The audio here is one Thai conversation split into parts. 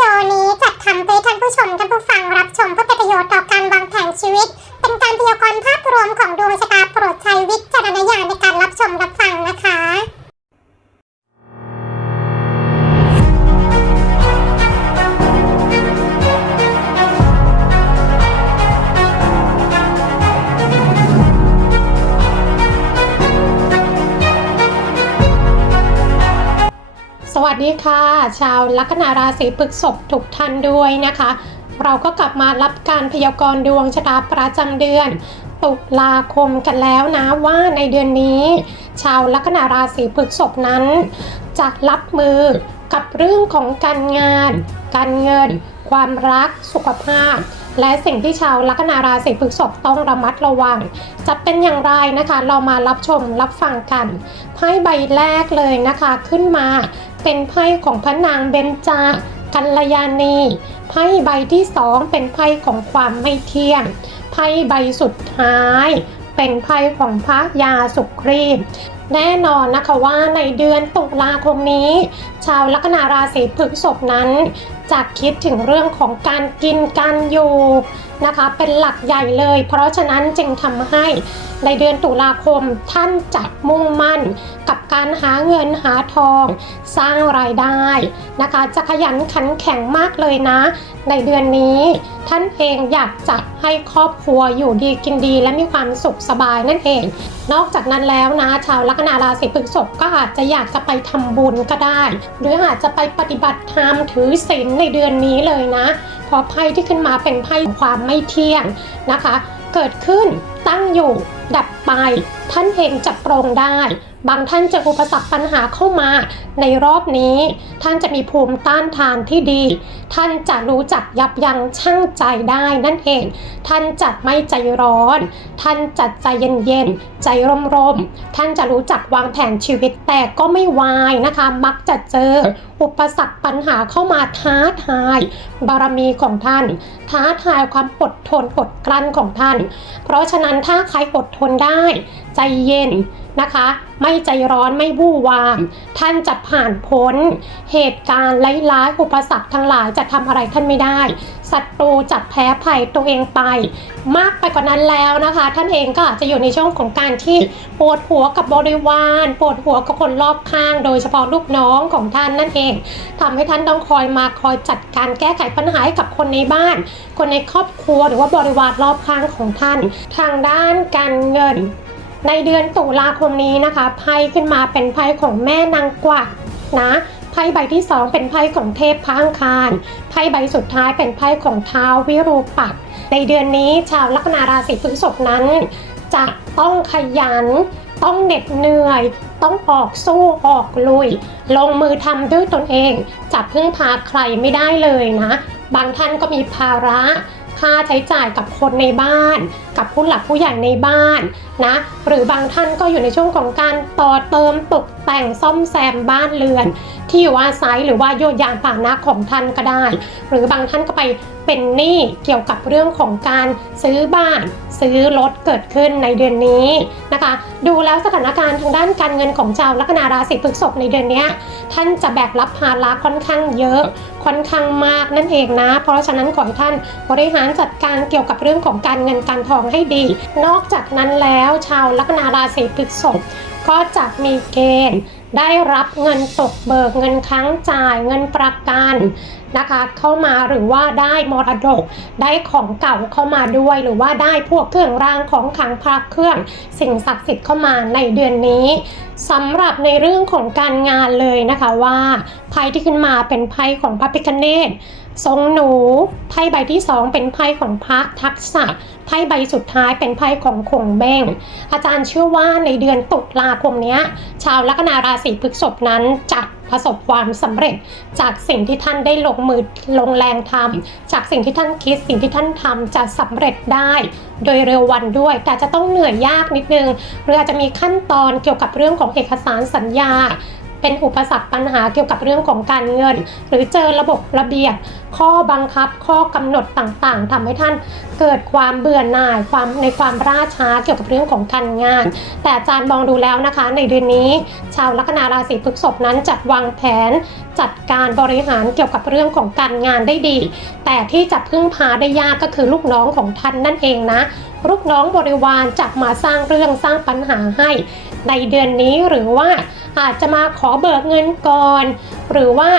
ดีโอนี้จัดทำเพื่อท่านผู้ชมท่านผู้ฟังรับชมเพื่อเป็นประโยชน์ต่อการวางแผนชีวิต เป็นการพยากรณ์ภาพรวมของดวงชะตาโปรดใช้วิจารณญาณในการรับชมรับฟังนะคะ ดีค่ะ ชาวลัคนาราศีพฤษภทุกท่านด้วยนะคะ เราก็กลับมารับการพยากรณ์ดวงชะตาประจำเดือนตุลาคมกันแล้วนะว่าในเดือนนี้ ชาวลัคนาราศีพฤษภนั้น จะรับมือกับเรื่องของการงาน การเงิน ความรักสุขภาพ และสิ่งที่ชาวลัคนาราศีพฤษภต้องระมัดระวัง จะเป็นอย่างไรนะคะ เรามารับชมรับฟังกันไพ่ใบแรกเลยนะคะ ขึ้นมาเป็นไพ่ของพระนางเบญจากัลยาณีไพ่ใบที่สองเป็นไพ่ของความไม่เที่ยงไพ่ใบสุดท้าย เป็นไพ่ของพระยาสุครีมแน่นอนนะคะว่าในเดือนตุลาคมนี้ ชาวลัคนาราศีพฤษภนั้น จะคิดถึงเรื่องของการกินการอยู่นะคะเป็นหลักใหญ่เลย เพราะฉะนั้นจึงทำให้ในเดือนตุลาคมท่านจะมุ่งมั่นกับ การหาเงินหาทอง สร้างรายได้นะคะ จะขยันขันแข็งมากเลยนะ ในเดือนนี้ ท่านเองอยากจะให้ครอบครัวอยู่ดีกินดีและมีความสุขสบายนั่นเอง นอกจากนั้นแล้วนะ ชาวลัคนาราศีพฤษภก็อาจจะอยากจะไปทำบุญก็ได้ หรืออาจจะไปปฏิบัติธรรมถือศีลในเดือนนี้เลยนะเพราะไพ่ที่ขึ้นมาเป็นไพ่ความไม่เที่ยงนะคะ เกิดขึ้นตั้งอยู่ดับไป ท่านเองจะปรงได้ บางท่านเจออุปสรรคปัญหาเข้ามา ในรอบนี้ ท่านจะมีภูมิต้านทานที่ดี ท่านจะรู้จักยับยั้งชั่งใจได้นั่นเอง ท่านจะไม่ใจร้อน ท่านจะใจเย็นๆใจร่มๆท่านจะรู้จักวางแผนชีวิตแต่ก็ไม่วายนะคะ มักจะเจออุปสรรคปัญหาเข้ามาท้าทาย บารมีของท่าน ท้าทายความอดทนอดกลั้นของท่าน เพราะฉะนั้นถ้าใครอดทนได้ใจเย็นนะคะ ไม่ใจร้อนไม่วู่วาม ท่านจะผ่านพ้น เหตุการณ์ร้ายๆอุปสรรคทั้งหลายจะทำอะไรท่านไม่ได้ศัตรูจับแพ้ภัยตัวเองไป มากไปกว่านั้นแล้วนะคะ ท่านเองก็อาจจะอยู่ในช่วงของการที่ปวดหัวกับบริวารปวดหัวกับคนรอบข้าง โดยเฉพาะลูกน้องของท่านนั่นเองทำให้ท่านต้องคอยมาคอยจัดการแก้ไขปัญหาให้กับคนในบ้าน คนในครอบครัวหรือว่าบริวารรอบข้างของท่าน ทางด้านการเงิน ในเดือนตุลาคมนี้นะคะไพ่ขึ้นมาเป็นไพ่ของแม่นางกวักนะไพ่ใบที่สองเป็นไพ่ของเทพพังคารไพ่ใบสุดท้ายเป็นไพ่ของท้าววิรูปักษ์ในเดือนนี้ชาวลัคนาราศีพฤษภนั้น จะต้องขยัน ต้องเหน็ดเหนื่อย ต้องออกสู้ออกลุย ลงมือทำด้วยตนเองจะพึ่งพาใครไม่ได้เลยนะ บางท่านก็มีภาระค่าใช้จ่ายกับคนในบ้านกับผู้หลักผู้ใหญ่ในบ้านนะหรือบางท่านก็อยู่ในช่วงของการต่อเติมตกแต่งซ่อมแซมบ้านเรือน ที่อยู่อาศัยหรือว่าโยนยานพาหนะของท่านก็ได้ หรือบางท่านก็ไปเป็นหนี้เกี่ยวกับเรื่องของการซื้อบ้าน ซื้อรถเกิดขึ้นในเดือนนี้นะคะ ดูแล้วสถานการณ์ทางด้านการเงินของชาวลัคนาราศีพฤษภในเดือนนี้ท่านจะแบกรับภาระค่อนข้างเยอะค่อนข้างมากนั่นเองนะ เพราะฉะนั้นขอให้ท่านบริหารจัดการเกี่ยวกับเรื่องของการเงินการทองให้ดี นอกจากนั้นแล้วชาวลัคนาราศีพฤษภก็จะมีเกณฑ์ได้รับเงินตกเบิกเงินค้างจ่ายเงินประกันนะคะเข้ามาหรือว่าได้มรดก ได้ของเก่าเข้ามาด้วย หรือว่าได้พวกเครื่องรางของขังพระเครื่อง สิ่งศักดิ์สิทธิ์เข้ามาในเดือนนี้สำหรับในเรื่องของการงานเลยนะคะว่าไพ่ที่ขึ้นมาเป็นไพ่ของพระพิคเนต ทรงหนู ไพ่ใบที่สองเป็นไพ่ของพระทักษะ ไพ่ใบสุดท้ายเป็นไพ่ของคงเบ้ง อาจารย์เชื่อว่าในเดือนตุลาคมนี้ ชาวลัคนาราศีพฤษภนั้นจะประสบความสำเร็จ จากสิ่งที่ท่านได้ลงมือลงแรงทำจากสิ่งที่ท่านคิดสิ่งที่ท่านทำจะสำเร็จได้ โดยเร็ววันด้วย แต่จะต้องเหนื่อยยากนิดนึงหรืออาจจะมีขั้นตอนเกี่ยวกับเรื่องของเอกสารสัญญา เป็นอุปสรรคปัญหาเกี่ยวกับเรื่องของการเงิน หรือเจอระบบระเบียบ ข้อบังคับ ข้อกำหนดต่างๆทำให้ท่านเกิดความเบื่อหน่ายความในความล่าช้าเกี่ยวกับเรื่องของการงาน แต่อาจารย์มองดูแล้วนะคะ ในเดือนนี้ ชาวลัคนาราศีพฤษภนั้นจัดวางแผนจัดการบริหารเกี่ยวกับเรื่องของการงานได้ดี แต่ที่จะพึ่งพาได้ยากก็คือลูกน้องของท่านนั่นเองนะลูกน้องบริวารจะมาสร้างเรื่องสร้างปัญหาให้ในเดือนนี้หรือว่า อาจจะมาขอเบิกเงินก่อน หรือว่า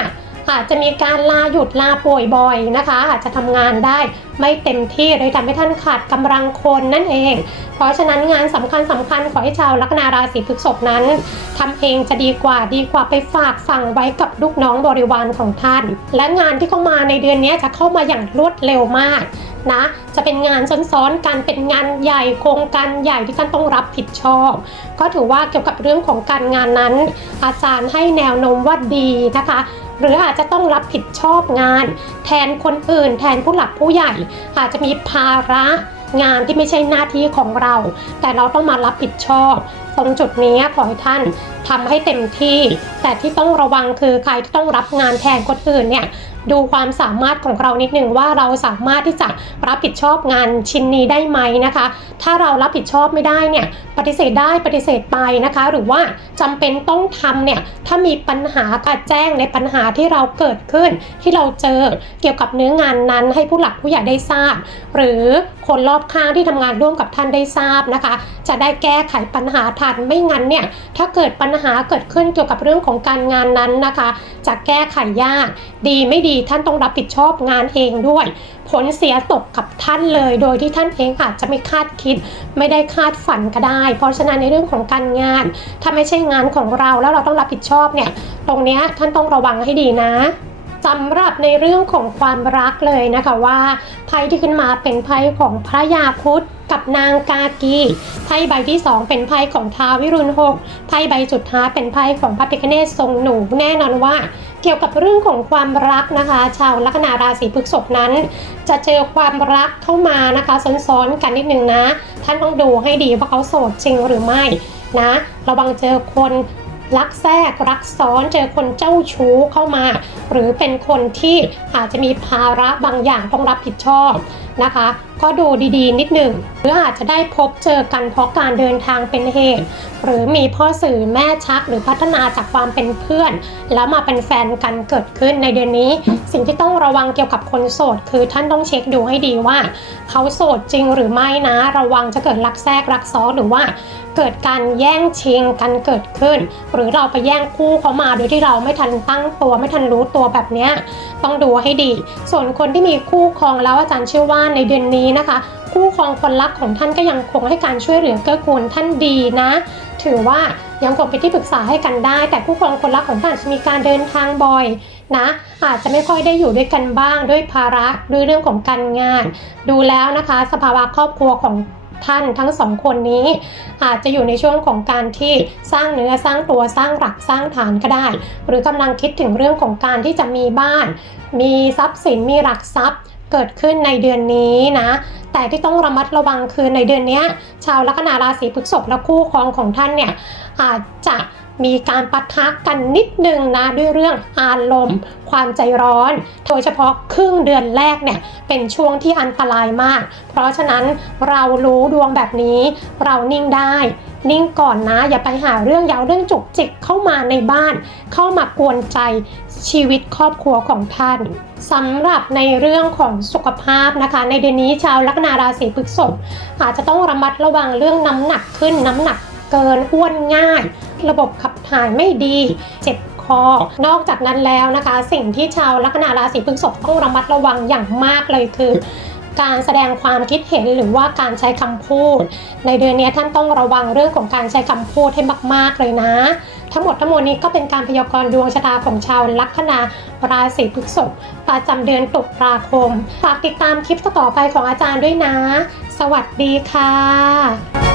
อาจจะมีการลาหยุดลาป่วยบ่อยนะคะ อาจจะทำงานได้ไม่เต็มที่เลยทำให้ท่านขาดกำลังคนนั่นเอง เพราะฉะนั้นงานสำคัญสำคัญขอให้ชาวลัคนาราศีพฤษภนั้นทำเองจะดีกว่าดีกว่าไปฝากฝังไว้กับลูกน้องบริวารของท่าน และงานที่เข้ามาในเดือนนี้จะเข้ามาอย่างรวดเร็วมาก นะ จะเป็นงานซ้อนๆกันเป็นงานใหญ่โครงการใหญ่ที่ท่านต้องรับผิดชอบ ก็ถือว่าเกี่ยวกับเรื่องของการงานนั้น อาจารย์ให้แนวโน้มว่าดีนะคะหรืออาจจะต้องรับผิดชอบงาน แทนคนอื่น แทนผู้หลักผู้ใหญ่ อาจจะมีภาระงานที่ไม่ใช่หน้าที่ของเรา แต่เราต้องมารับผิดชอบตรงจุดนี้ขอให้ท่านทำให้เต็มที่ แต่ที่ต้องระวังคือใครที่ต้องรับงานแทนคนอื่นเนี่ยดูความสามารถของเรานิดนึงว่าเราสามารถที่จะรับผิดชอบงานชิ้นนี้ได้ไหมนะคะ ถ้าเรารับผิดชอบไม่ได้เนี่ยปฏิเสธได้ปฏิเสธไปนะคะ หรือว่าจำเป็นต้องทำเนี่ยถ้ามีปัญหาการแจ้งในปัญหาที่เราเกิดขึ้น ที่เราเจอเกี่ยวกับเนื้องานนั้นให้ผู้หลักผู้ใหญ่ได้ทราบ หรือคนรอบข้างที่ทำงานร่วมกับท่านได้ทราบนะคะ จะได้แก้ไขปัญหาทันไม่งั้นเนี่ยถ้าเกิดปัญหาเกิดขึ้นเกี่ยวกับเรื่องของการงานนั้นนะคะ จะแก้ไขยาก ดีไม่ดีท่านต้องรับผิดชอบงานเองด้วย ผลเสียตกกับท่านเลย โดยที่ท่านเองอาจจะไม่คาดคิด ไม่ได้คาดฝันก็ได้ เพราะฉะนั้นในเรื่องของการงาน ถ้าไม่ใช่งานของเราแล้วเราต้องรับผิดชอบเนี่ยตรงนี้ท่านต้องระวังให้ดีนะ สำหรับในเรื่องของความรักเลยนะคะว่าไพ่ที่ขึ้นมาเป็นไพ่ของพระยาครุดกับนางกากีไพ่ใบที่สองเป็นไพ่ของท้าววิรุณหกไพ่ใบสุดท้ายเป็นไพ่ของพระพิฆเนศทรงหนูแน่นอนว่า เกี่ยวกับเรื่องของความรักนะคะ ชาวลัคนาราศีพฤษภนั้น จะเจอความรักเข้ามานะคะซ้อนๆกันนิดนึงนะ ท่านต้องดูให้ดีว่าเขาโสดจริงหรือไม่นะระวังเจอคน รักแทรกรักซ้อนเจอคนเจ้าชู้เข้ามา หรือเป็นคนที่อาจจะมีภาระบางอย่างต้องรับผิดชอบนะคะ ก็ดูดีๆ นิดหนึ่งหรืออาจจะได้พบเจอกันเพราะการเดินทางเป็นเหตุ หรือมีพ่อสื่อแม่ชักหรือพัฒนาจากความเป็นเพื่อน แล้วมาเป็นแฟนกันเกิดขึ้นในเดือนนี้ สิ่งที่ต้องระวังเกี่ยวกับคนโสด คือท่านต้องเช็คดูให้ดีว่า เขาโสดจริงหรือไม่นะ ระวังจะเกิดรักแทรกรักซ้อนหรือว่าเกิดการแย่งชิงกันเกิดขึ้น หรือเราไปแย่งคู่เขามาโดยที่เราไม่ทันตั้งตัวไม่ทันรู้ตัวแบบนี้ต้องดูให้ดี ส่วนคนที่มีคู่ครองแล้วอาจารย์เชื่อว่าในเดือนนี้นะคะ คู่ครองคนรักของท่านก็ยังคงให้การช่วยเหลือเกื้อกูลท่านดีนะ ถือว่ายังคงเป็นที่ปรึกษาให้กันได้ แต่คู่ครองคนรักของท่านจะมีการเดินทางบ่อยนะอาจจะไม่ค่อยได้อยู่ด้วยกันบ้างด้วยภาระด้วยเรื่องของการงาน ดูแล้วนะคะ สภาวะครอบครัวของท่านทั้งสองคนนี้ อาจจะอยู่ในช่วงของการที่สร้างเนื้อสร้างตัวสร้างหลักสร้างฐานก็ได้ หรือกำลังคิดถึงเรื่องของการที่จะมีบ้าน มีทรัพย์สินมีหลักทรัพย์ เกิดขึ้นในเดือนนี้นะ แต่ที่ต้องระมัดระวังคือในเดือนนี้ชาวลัคนาราศีพฤษภและคู่ครองของท่านเนี่ยอาจจะ มีการปะทะกันนิดนึงนะด้วยเรื่องอารมณ์ ความใจร้อน โดยเฉพาะครึ่งเดือนแรกเนี่ยเป็นช่วงที่อันตรายมาก เพราะฉะนั้นเรารู้ดวงแบบนี้ เรานิ่งได้นิ่งก่อนนะ อย่าไปหาเรื่องยาวเรื่องจุกจิกเข้ามาในบ้าน เข้ามากวนใจชีวิตครอบครัวของท่านสำหรับในเรื่องของสุขภาพนะคะ ในเดือนนี้ชาวลัคนาราศีพฤษภอาจจะต้องระมัดระวังเรื่องน้ำหนักขึ้นน้ำหนักเกินอ้วนง่าย ระบบขับถ่ายไม่ดี เจ็บคอ นอกจากนั้นแล้วนะคะ สิ่งที่ชาวลัคนาราศีพฤษภต้องระมัดระวังอย่างมากเลยคือการแสดงความคิดเห็นหรือว่าการใช้คำพูด ในเดือนนี้ท่านต้องระวังเรื่องของการใช้คำพูดให้มาก ๆ เลยนะ ทั้งหมดทั้งมวลนี้ก็เป็นการพยากรณ์ดวงชะตาของชาวลัคนาราศีพฤษภประจำเดือนตุลาคมฝากติดตามคลิปต่อไปของอาจารย์ด้วยนะ สวัสดีค่ะ